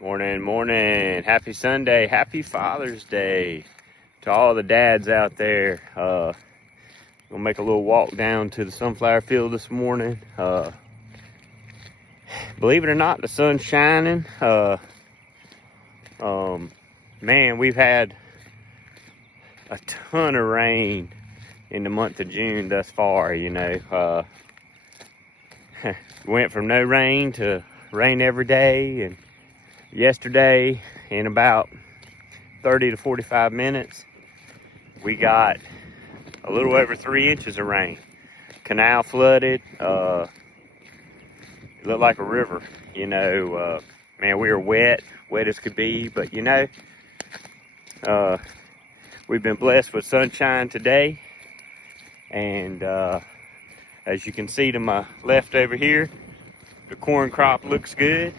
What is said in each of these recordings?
Morning, morning. Happy Sunday. Happy Father's Day to all the dads out there. Gonna make a little walk down to the sunflower field this morning. Believe it or not, the sun's shining. Man, we've had a ton of rain in the month of June thus far, you know. Went from no rain to rain every day, and yesterday, in about 30 to 45 minutes, we got a little over 3 inches of rain. Canal flooded. It looked like a river, you know. Man, we were wet as could be, but you know, we've been blessed with sunshine today. And as you can see to my left over here, the corn crop looks good.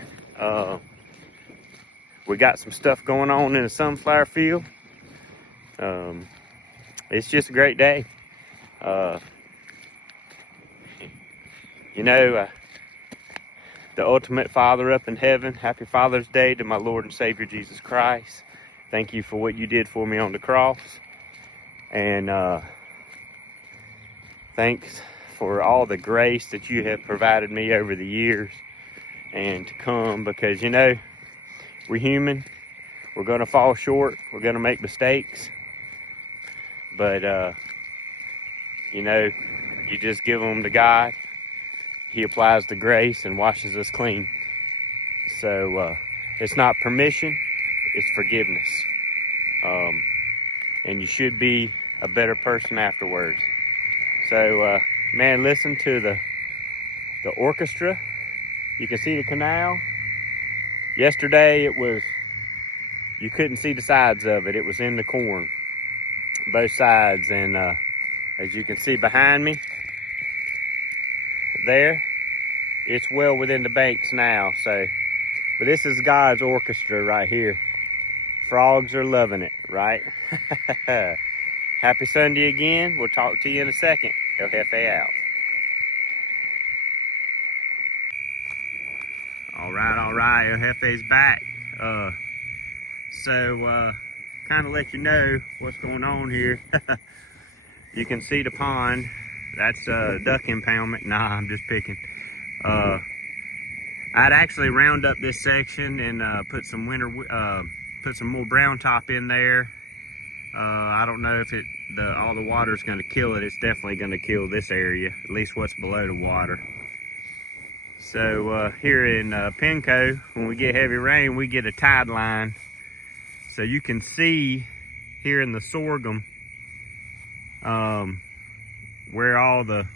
We got some stuff going on in the sunflower field. It's just a great day. You know, the ultimate Father up in heaven, happy Father's Day to my Lord and Savior Jesus Christ. Thank you for what you did for me on the cross. And thanks for all the grace that you have provided me over the years and to come, because you know, we're human. We're going to fall short. We're going to make mistakes. But, you know, you just give them to God. He applies the grace and washes us clean. So it's not permission, it's forgiveness. And you should be a better person afterwards. So, man, listen to the orchestra. You can see the canal. Yesterday you couldn't see the sides of it. It was in the corn, both sides. And as you can see behind me there, it's well within the banks now. So, but this is God's orchestra right here. Frogs are loving it, right? Happy Sunday again. We'll talk to you in a second. Jefe out. All right, Jefe's back. So kind of let you know what's going on here. You can see the pond. That's duck impoundment. Nah, I'm just picking. I'd actually round up this section and put some more brown top in there. I don't know if all the water is going to kill it. It's definitely going to kill this area, at least what's below the water. So here in Penco, when we get heavy rain, we get a tide line. So you can see here in the sorghum where all the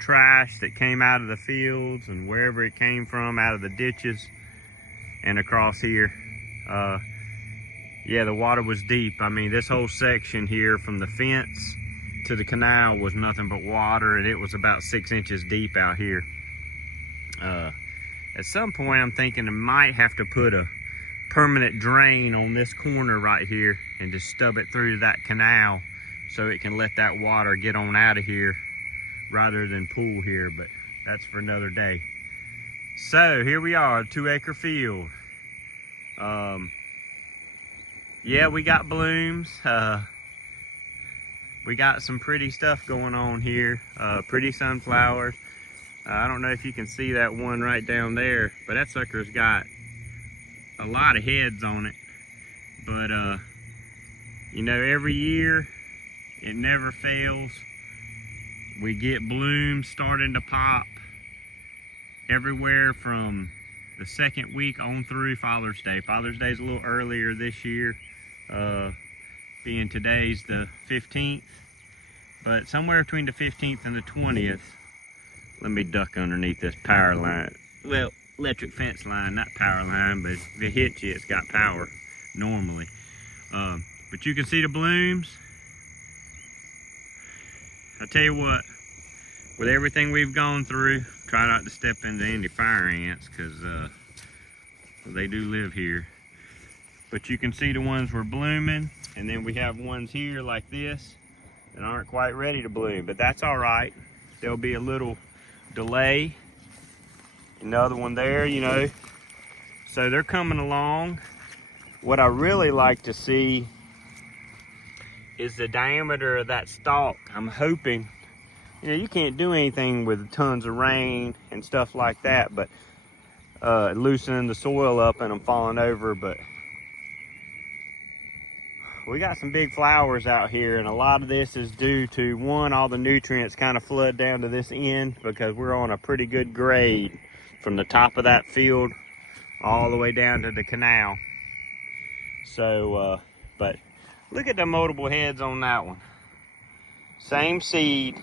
trash that came out of the fields and wherever it came from, out of the ditches and across here. Yeah, the water was deep. I mean, this whole section here from the fence to the canal was nothing but water, and it was about 6 inches deep out here. At some point, I'm thinking I might have to put a permanent drain on this corner right here and just stub it through that canal so it can let that water get on out of here rather than pool here, but that's for another day. So here we are, 2-acre field. Yeah, we got blooms. We got some pretty stuff going on here. Pretty sunflowers. I don't know if you can see that one right down there, but that sucker's got a lot of heads on it. But you know, every year it never fails. We get blooms starting to pop everywhere from the second week on through Father's Day. Father's Day is a little earlier this year, being today's the 15th, but somewhere between the 15th and the 20th. Let me duck underneath this power line. Well, electric fence line, not power line, but if it hits you, it's got power normally. But you can see the blooms. I tell you what, with everything we've gone through, try not to step into any fire ants, because they do live here. But you can see the ones we're blooming, and then we have ones here like this that aren't quite ready to bloom, but that's all right. There'll be a little delay. Another one there, you know, So they're coming along. What I really like to see is the diameter of that stalk. I'm hoping, you know, you can't do anything with tons of rain and stuff like that, but loosening the soil up and them falling over. But we got some big flowers out here, and a lot of this is due to, one, all the nutrients kind of flood down to this end because we're on a pretty good grade from the top of that field all the way down to the canal. So but look at the multiple heads on that one. Same seed,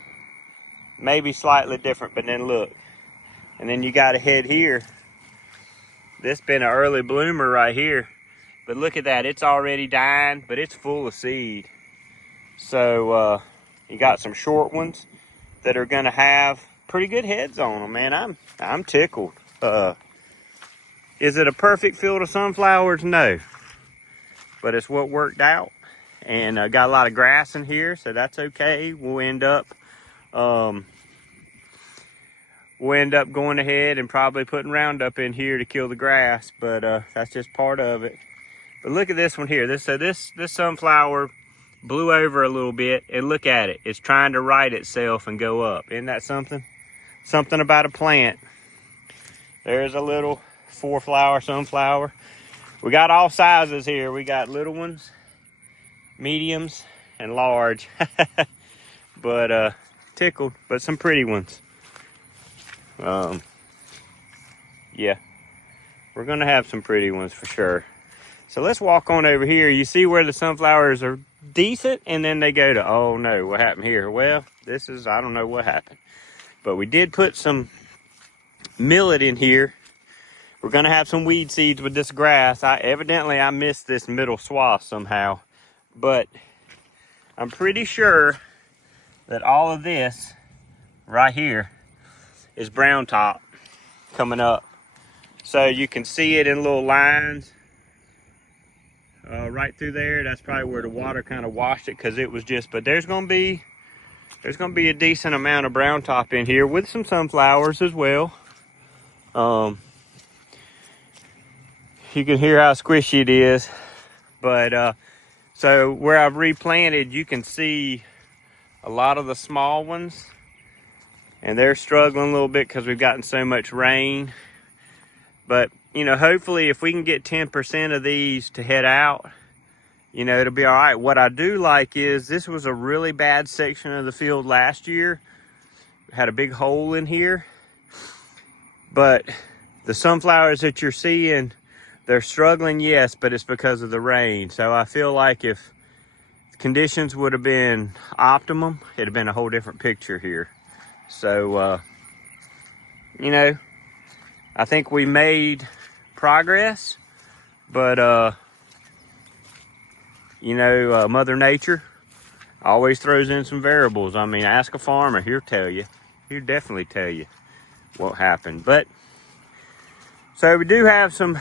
maybe slightly different, but then look. And then you got a head here. This been an early bloomer right here. But look at that, it's already dying, but it's full of seed. So you got some short ones that are gonna have pretty good heads on them, man. I'm tickled. Is it a perfect field of sunflowers? No. But it's what worked out. And got a lot of grass in here, so that's okay. We'll end up going ahead and probably putting Roundup in here to kill the grass, but that's just part of it. But look at this one here. This sunflower blew over a little bit, and look at it. It's trying to right itself and go up. Isn't that something? Something about a plant. There's a little 4-flower sunflower. We got all sizes here. We got little ones, mediums, and large. But tickled, but some pretty ones. Yeah, we're gonna have some pretty ones for sure. So let's walk on over here. You see where the sunflowers are decent, and then they go to, oh no, what happened here? Well, I don't know what happened. But we did put some millet in here. We're gonna have some weed seeds with this grass. Evidently I missed this middle swath somehow, but I'm pretty sure that all of this right here is brown top coming up. So you can see it in little lines right through there. That's probably where the water kind of washed it, because it was just, but there's gonna be a decent amount of brown top in here with some sunflowers as well. You can hear how squishy it is. But so where I've replanted, you can see a lot of the small ones, and they're struggling a little bit because we've gotten so much rain. But you know, hopefully if we can get 10% of these to head out, you know, it'll be all right. What I do like is this was a really bad section of the field last year. Had a big hole in here, but the sunflowers that you're seeing, they're struggling, yes, but it's because of the rain. So I feel like if conditions would have been optimum, it'd have been a whole different picture here. So you know, I think we made progress, but you know, Mother Nature always throws in some variables. I mean, ask a farmer, he'll tell you. He'll definitely tell you what happened. But so we do have some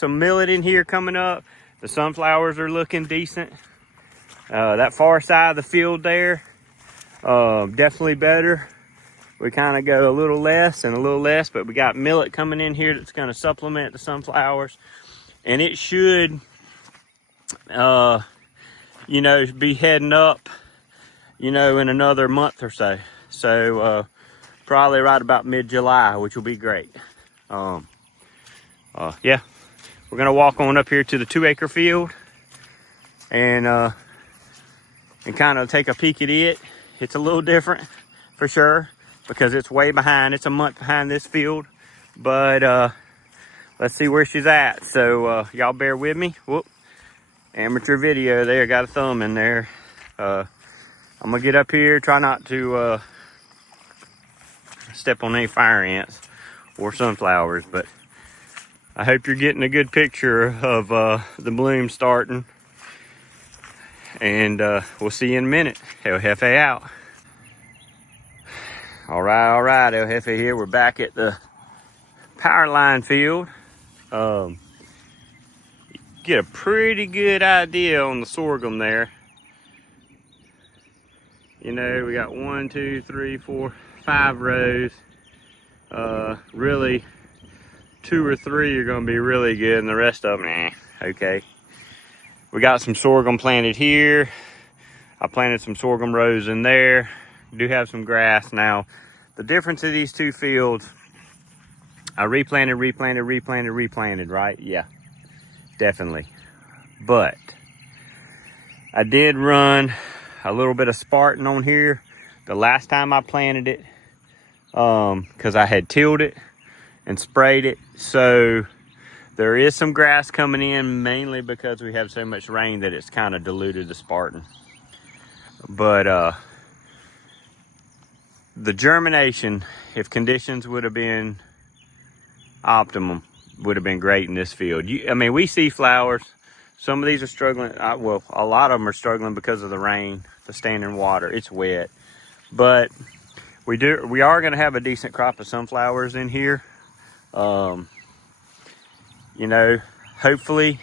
millet in here coming up. The sunflowers are looking decent. That far side of the field there, definitely better. We kind of go a little less and a little less, but we got millet coming in here that's going to supplement the sunflowers. And it should, you know, be heading up, you know, in another month or so. So probably right about mid-July, which will be great. Yeah, we're gonna walk on up here to the 2-acre field and kind of take a peek at it. It's a little different for sure because it's way behind. It's a month behind this field, but let's see where she's at. So y'all bear with me. Whoop. Amateur video there, got a thumb in there. I'm gonna get up here, try not to step on any fire ants or sunflowers, but I hope you're getting a good picture of the bloom starting. And we'll see you in a minute. El Jefe out. All right, El Jefe here. We're back at the power line field. Get a pretty good idea on the sorghum there. You know, we got 1, 2, 3, 4, 5 rows. Really 2 or 3 are gonna be really good, and the rest of them, okay. We got some sorghum planted here. I planted some sorghum rows in there. Do have some grass. Now, the difference of these two fields, I replanted, right? Yeah, definitely. But I did run a little bit of Spartan on here the last time I planted it, because I had tilled it and sprayed it. So there is some grass coming in, mainly because we have so much rain that it's kind of diluted the Spartan. But the germination, if conditions would have been optimum, would have been great in this field. I mean, we see flowers. Some of these are struggling. Well, a lot of them are struggling because of the rain, the standing water. It's wet. But we are going to have a decent crop of sunflowers in here. You know, hopefully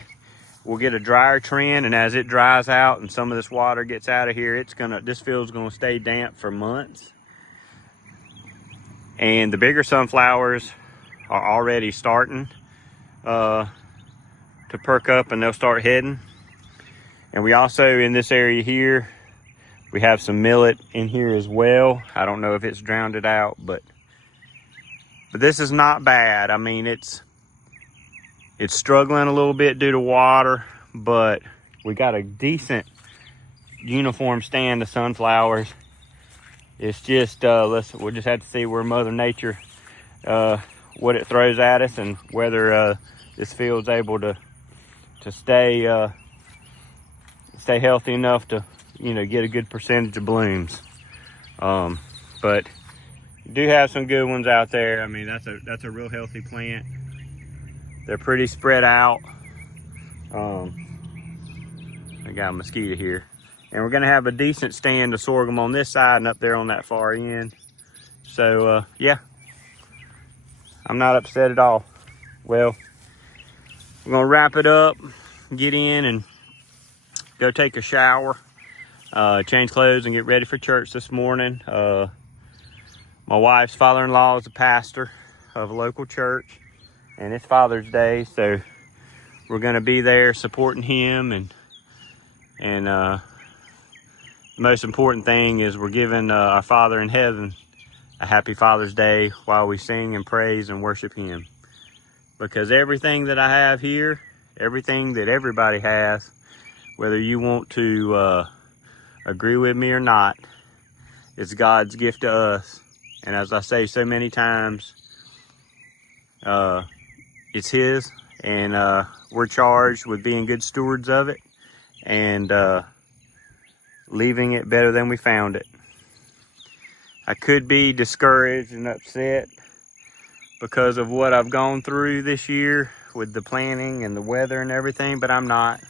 we'll get a drier trend, and as it dries out and some of this water gets out of here, this field's gonna stay damp for months. And the bigger sunflowers are already starting to perk up, and they'll start heading. And we also, in this area here, we have some millet in here as well. I don't know if it's drowned it out, but this is not bad. I mean, it's struggling a little bit due to water, but we got a decent uniform stand of sunflowers. It's just, we'll just have to see where Mother Nature, what it throws at us, and whether this field's able to stay healthy enough to, get a good percentage of blooms. But do have some good ones out there. I mean, that's a real healthy plant. They're pretty spread out. I got a mosquito here. And we're gonna have a decent stand of sorghum on this side and up there on that far end. So yeah, I'm not upset at all. Well, we're gonna wrap it up, get in and go take a shower, change clothes and get ready for church this morning. My wife's father-in-law is a pastor of a local church, and it's Father's Day, so we're going to be there supporting him, and the most important thing is we're giving our Father in heaven a happy Father's Day while we sing and praise and worship him. Because everything that I have here, everything that everybody has, whether you want to agree with me or not, it's God's gift to us. And as I say so many times, it's his, and we're charged with being good stewards of it and leaving it better than we found it. I could be discouraged and upset because of what I've gone through this year with the planting and the weather and everything, but I'm not.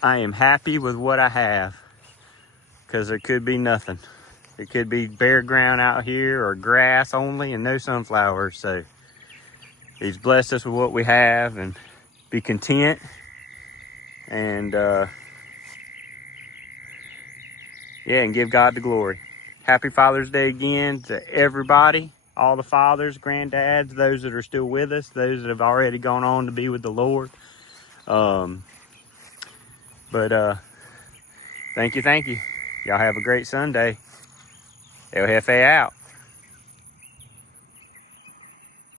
I am happy with what I have, because there could be nothing. It could be bare ground out here or grass only and no sunflowers. So he's blessed us with what we have, and be content. And yeah, and give God the glory. Happy Father's Day again to everybody, all the fathers, granddads, those that are still with us, those that have already gone on to be with the Lord. Thank you. Y'all have a great Sunday. Jefe out.